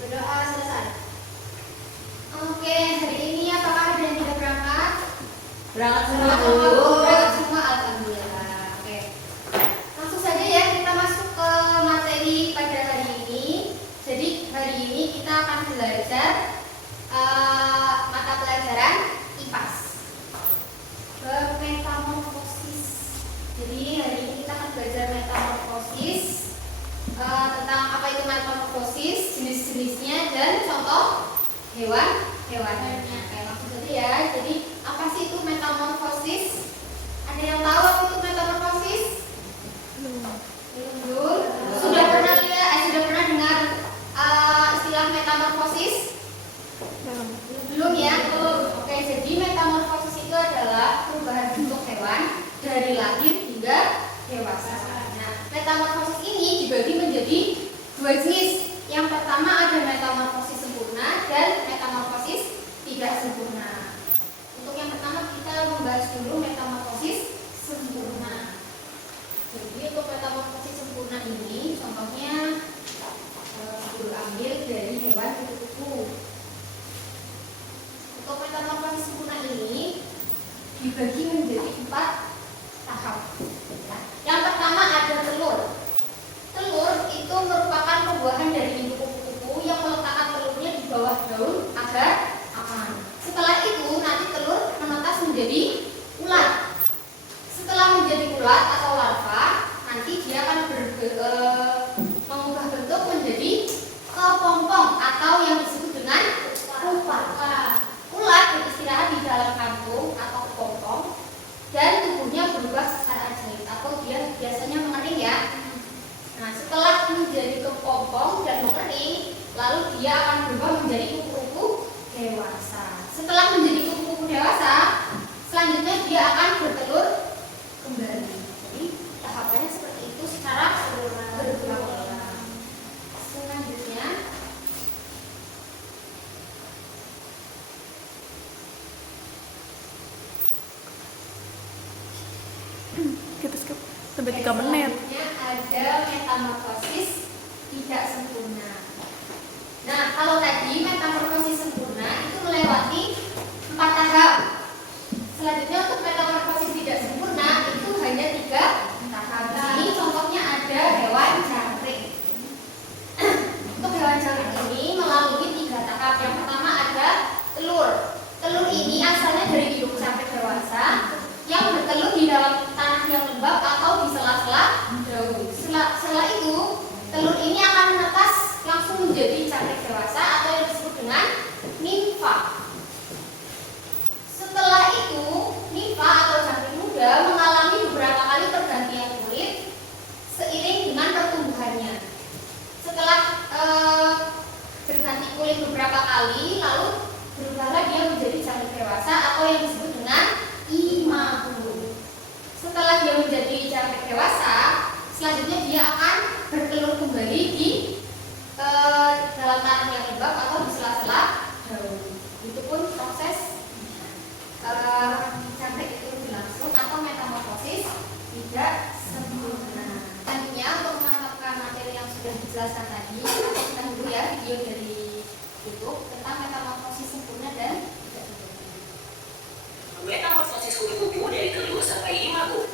Berdoa selesai. Oke, hari ini apakah ada yang tidak berangkat? Berangkat semua Berangkat Bu. semua, berangkat semua, alhamdulillah. Oke. Langsung saja ya kita masuk ke materi pada hari ini. Jadi hari ini kita akan belajar mata pelajaran IPAS. Metamorfosis. Jadi hari ini kita akan belajar metamorfosis, tentang apa itu metamorfosis, jenis-jenisnya dan contoh hewan-hewannya. Kayak langsung saja ya. Jadi apa sih itu metamorfosis? Ada yang tahu apa itu metamorfosis? Belum. Sudah pernah lihat? Sudah pernah dengar istilah metamorfosis? Belum ya? Oke, jadi metamorfosis itu adalah perubahan bentuk hewan dari lahir hingga dewasa. Nah, metamorfosis ini dibagi menjadi dua jenis. Yang pertama ada metamorfosis sempurna dan metamorfosis tidak sempurna. Untuk yang pertama kita membahas dulu metamorfosis sempurna. Jadi untuk metamorfosis sempurna ini contohnya ambil dari hewan kupu-kupu. Untuk metamorfosis sempurna ini dibagi menjadi 4 tahap. Yang pertama ada telur. Telur itu merupakan pembuahan dari induk kupu-kupu yang meletakkan telurnya di bawah daun agar aman. Setelah itu nanti telur menetas menjadi ulat. Setelah menjadi ulat atau larva, nanti dia akan mengubah bentuk menjadi kepompong atau yang disebut dengan pupa. Ulat beristirahat di dalam kantung atau kepompong dan tubuhnya berubah secara ajaib atau dia biasanya mengering ya. Nah, setelah menjadi kepompong dan mengering, lalu dia akan berubah menjadi kupu-kupu dewasa. Setelah menjadi kupu-kupu dewasa, selanjutnya dia akan bertelur kembali. Jadi tahapannya seperti itu secara berulang-ulang. Selanjutnya Kita skip sampai 3 menit. Selanjutnya ada metamorfosis tidak sempurna. Nah, kalau tadi metamorfosis sempurna itu melewati 4 tahap. Selanjutnya untuk metamorfosis tidak sempurna itu hanya 3 tahap. Ini contohnya ada hewan jangkrik. Untuk hewan jangkrik ini melalui 3 tahap. Yang pertama ada telur. Telur ini asalnya dari induk sampai dewasa yang bertelur di dalam tanah yang lembab atau di sela-sela daun. Setelah itu, telur ini akan menetas langsung menjadi jangkrik dewasa atau yang disebut dengan nimfa. Setelah itu, nimfa atau jangkrik muda mengalami beberapa kali pergantian kulit seiring dengan pertumbuhannya. Setelah berganti kulit beberapa kali, lalu berubahlah dia menjadi jangkrik dewasa atau yang disebut dengan imago. Setelah dia menjadi jangkrik dewasa, selanjutnya dia akan bertelur kembali di dalam tanah yang lembab atau di sela-sela daun. Itu pun proses jangkrik itu berlangsung atau metamorfosis tidak sempurna. Selanjutnya untuk memantapkan materi yang sudah dijelaskan tadi, kita dulu ya video dari YouTube tentang metamorfosis sempurna dan tidak sempurna. Metamorfosis kupu-kupu dari telur sampai imago.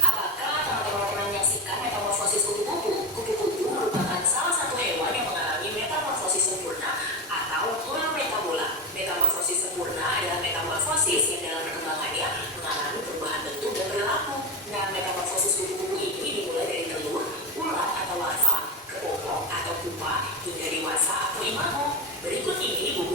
Apakah teman-teman pernah menyaksikan metamorfosis kupu-kupu? Kupu-kupu merupakan salah satu hewan yang mengalami metamorfosis sempurna atau monometabola. Metamorfosis sempurna adalah metamorfosis yang dalam perkembangannya mengalami perubahan bentuk dan perilaku. Nah, metamorfosis kupu-kupu ini dimulai dari telur, ulat atau larva, kepompong atau pupa hingga dewasa atau imago. Berikut ini buku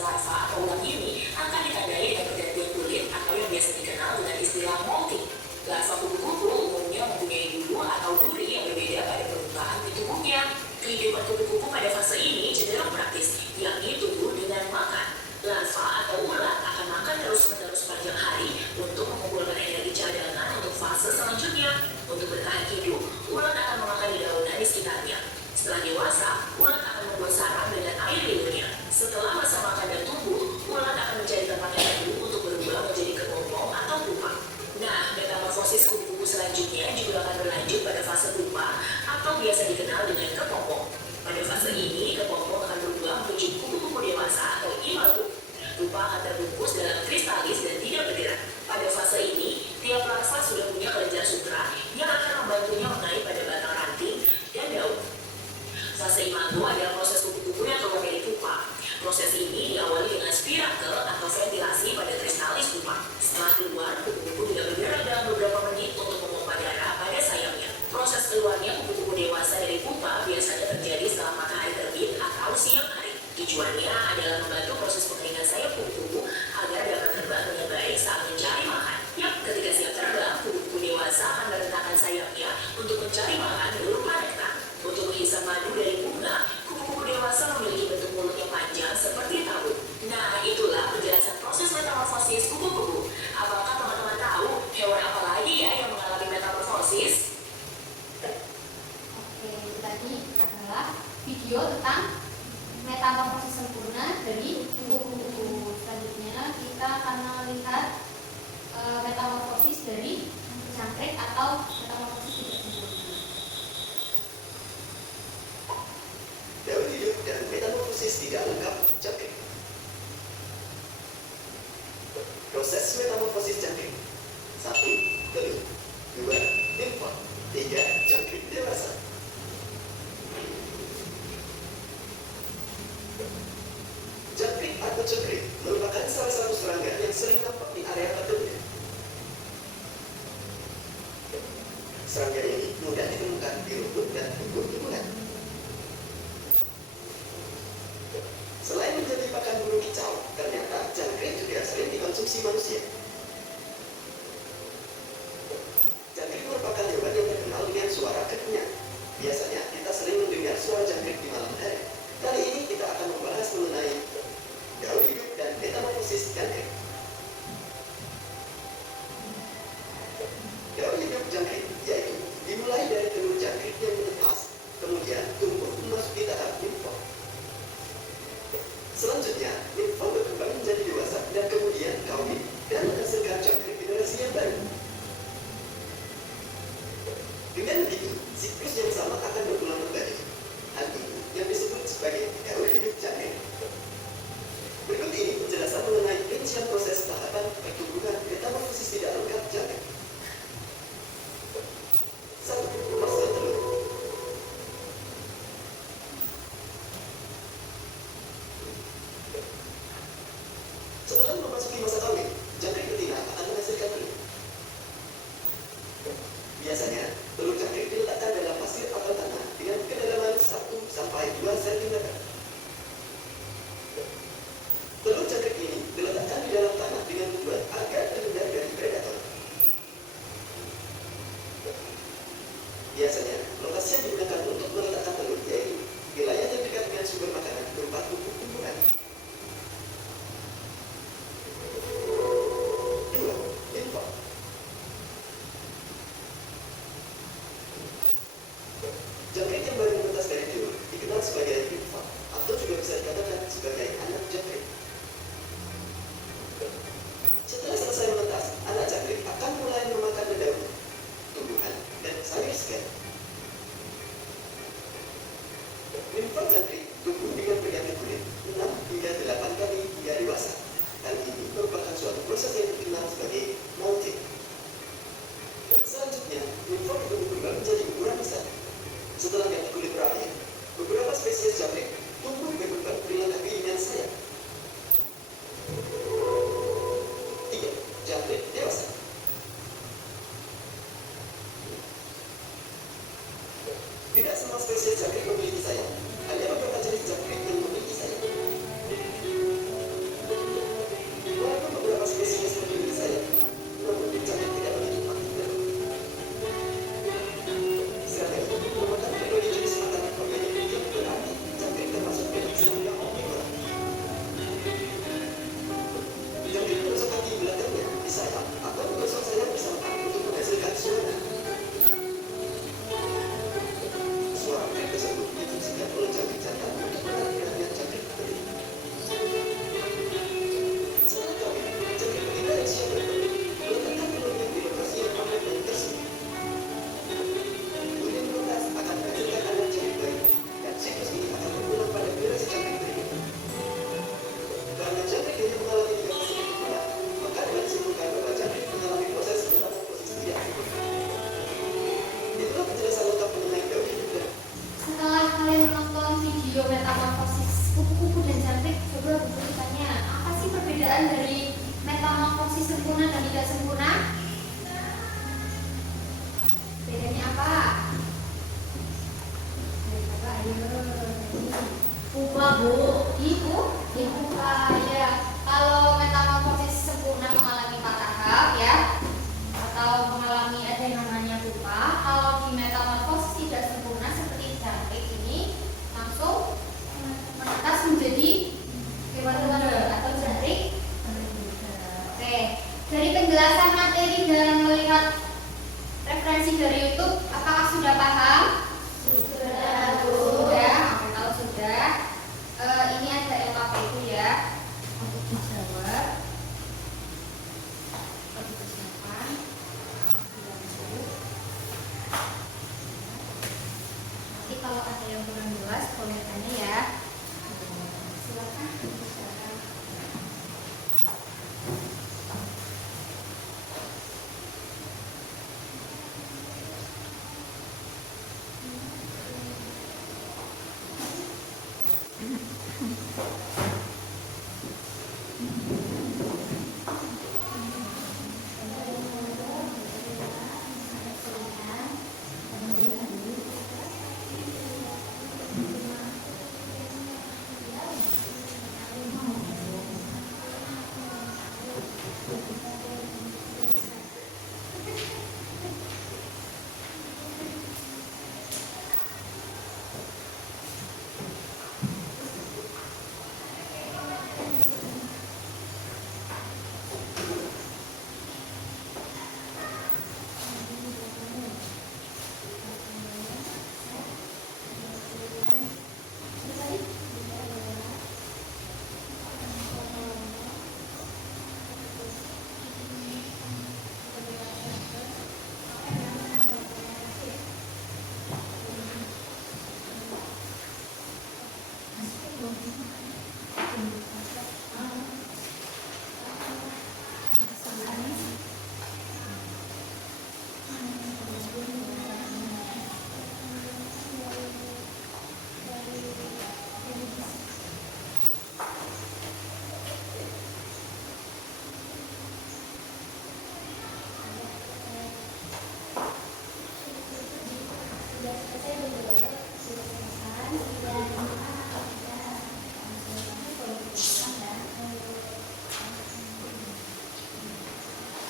fase larva atau ulang ini akan ditandai dengan pergantian kulit atau yang biasa dikenal dengan istilah molting. Larva kupu-kupu umumnya mempunyai bulu atau duri yang berbeda pada permukaan di tubuhnya. Kehidupan kupu-kupu pada fase ini cenderung praktis, yakni tumbuh dengan makan. Larva atau ulat akan makan terus-menerus sepanjang hari untuk mengumpulkan energi cadangan untuk fase selanjutnya. Untuk bertahan hidup, ulat akan memakan dedaunan di sekitarnya. Setelah dewasa, ulat akan membuat sarang dengan air liurnya. Setelah masa makan dan tumbuh, ulat akan mencari tempat yang teduh untuk berubah menjadi kepompong atau pupa. Nah, metamorfosis kupu-kupu selanjutnya juga akan berlanjut pada fase pupa atau biasa dikenal dengan kepompong. Pada fase ini, kepompong akan berubah menuju kupu-kupu dewasa atau imago. Pupa akan terbungkus dalam kristalis dan tidak bergerak. Pada fase ini, tiap larva sudah punya kelenjar sutra yang akan membantunya menaik pada batang ranting dan daun. Fase imago adalah proses kupu-kupu yang keluar dari pupa. Proses ini diawali dengan spirakel atau ventilasi pada kristalis pupa. Setelah keluar, kupu-kupu tidak bergerak dalam beberapa menit untuk memompa darah pada sayapnya. Proses keluarnya kupu-kupu dewasa dari pupa biasanya terjadi setelah matahari terbit atau siang hari. Tujuannya adalah membantu proses pengeringan sayap kupu-kupu agar dapat terbang dengan baik saat mencari makan. Ketika siap terbang, kupu-kupu dewasa akan merentangkan sayapnya untuk mencari makan berupa nektar. Untuk menghisap madu dari bunga, kupu-kupu dewasa memiliki bentuk mulut yang panjang seperti tabuk. Nah, itulah penjelasan proses metamorfosis kupu-kupu. Apakah teman-teman tahu hewan apa lagi ya yang mengalami metamorfosis? Oke, itu tadi adalah video tentang metamorfosis sempurna dari kupu-kupu. Selanjutnya kita akan melihat metamorfosis dari jangkrik atau metamorfosis tidak sempurna. Daun hidup dan metamorfosis tidak lengkap jangkrik. Proses metamorfosis jangkrik: 1. Telur, 2. Nimfa, 3. Jangkrik dewasa. Jangkrik atau cengkrik merupakan salah satu serangga yang sering tampak di area tertentu. Serangga ini mudah ditemukan di rumput dan tumbuh-tumbuhan. Selain menjadi pakan burung kicau, ternyata jangkrik juga sering dikonsumsi manusia. Jangkrik merupakan hewan yang terkenal dengan suara kerennya. Biasanya kita sering mendengar suara jangkrik di malam hari. Kali ini kita akan membahas mengenai daur hidup dan metamorfosis jangkrik. Daur hidup jangkrik yaitu dimulai dari telur jangkrik yang menetas, kemudian tumbuh memasuki tahap nimfa. Selanjutnya, nimfa berkembang menjadi dewasa dan kemudian kawin dan menghasilkan jangkrik generasi yang baru. Dengan begitu, siklus yang sama akan berulang kembali. Hal ini yang disebut sebagai daur hidup jangkrik. Berikut ini penjelasan mengenai rincian proses tahapan pertumbuhan metamorfosis tidak lengkap jangkrik. 1. Fase telur. Setelah memasuki masa kawin, jangkrik betina akan menghasilkan telur. Biasanya, telur jangkrik diletakkan dalam pasir atau tanah dengan kedalaman 1-2 cm. Telur jangkrik ini diletakkan di dalam tanah dengan tujuan agar terhindar dari predator. siap bertemu meletakkan peluang birokrasi yang padat dan tersebut. Universitas akan menghasilkan anak yang baik dan siklus ini akan berulang pada generasi jangkrik berikutnya. Karena jangkrik hanya mengalami 3 fase kehidupan, maka dengan disimpulkan bahwa jangkrik mengalami proses metamorfosis tidak sempurna. Itulah penjelasan lengkap mengenai daun hidup dan Setelah kalian menonton video metamorfosis kupu-kupu dan jangkrik, coba bertanya, apa sih perbedaan dari metamorfosis sempurna dan tidak sempurna? Bedanya apa? Coba ayo. Pupa bu, ibu, pupa ya. Kalau metamorfosis sempurna mengalami 4 tahap ya, atau mengalami ada yang namanya pupa. Kalau di metamorfosis tidak sempurna seperti jangkrik ini langsung menetas menjadi hewan muda atau jangkrik. Oke, dari penjelasan materi dan melihat referensi dari YouTube, apakah sudah paham? Sudah. Kalau sudah, ini ada LKPU ya untuk dijawab. Untuk persiapan. Nanti kalau ada yang kurang jelas, boleh tanya ya. Silakan.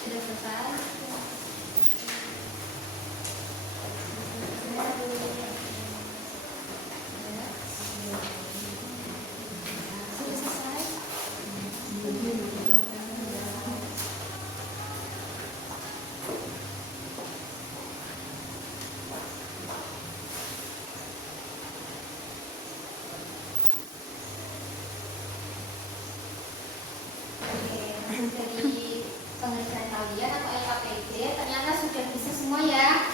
Sudah selesai? Sudah selesai? Dari pengerjaan kalian atau LKPD ternyata sudah bisa semua ya.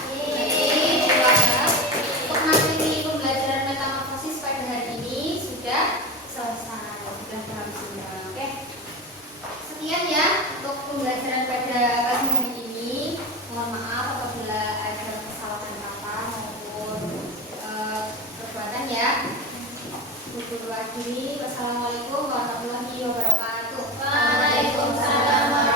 Untuk materi pembelajaran metamorfosis pada hari ini sudah selesai, sudah paham semua. Oke, sekian ya untuk pembelajaran pada pagi hari ini. Mohon maaf apabila ada kesalahan kata maupun perbuatan ya. Wassalamualaikum warahmatullahi wabarakatuh. Waalaikumsalam.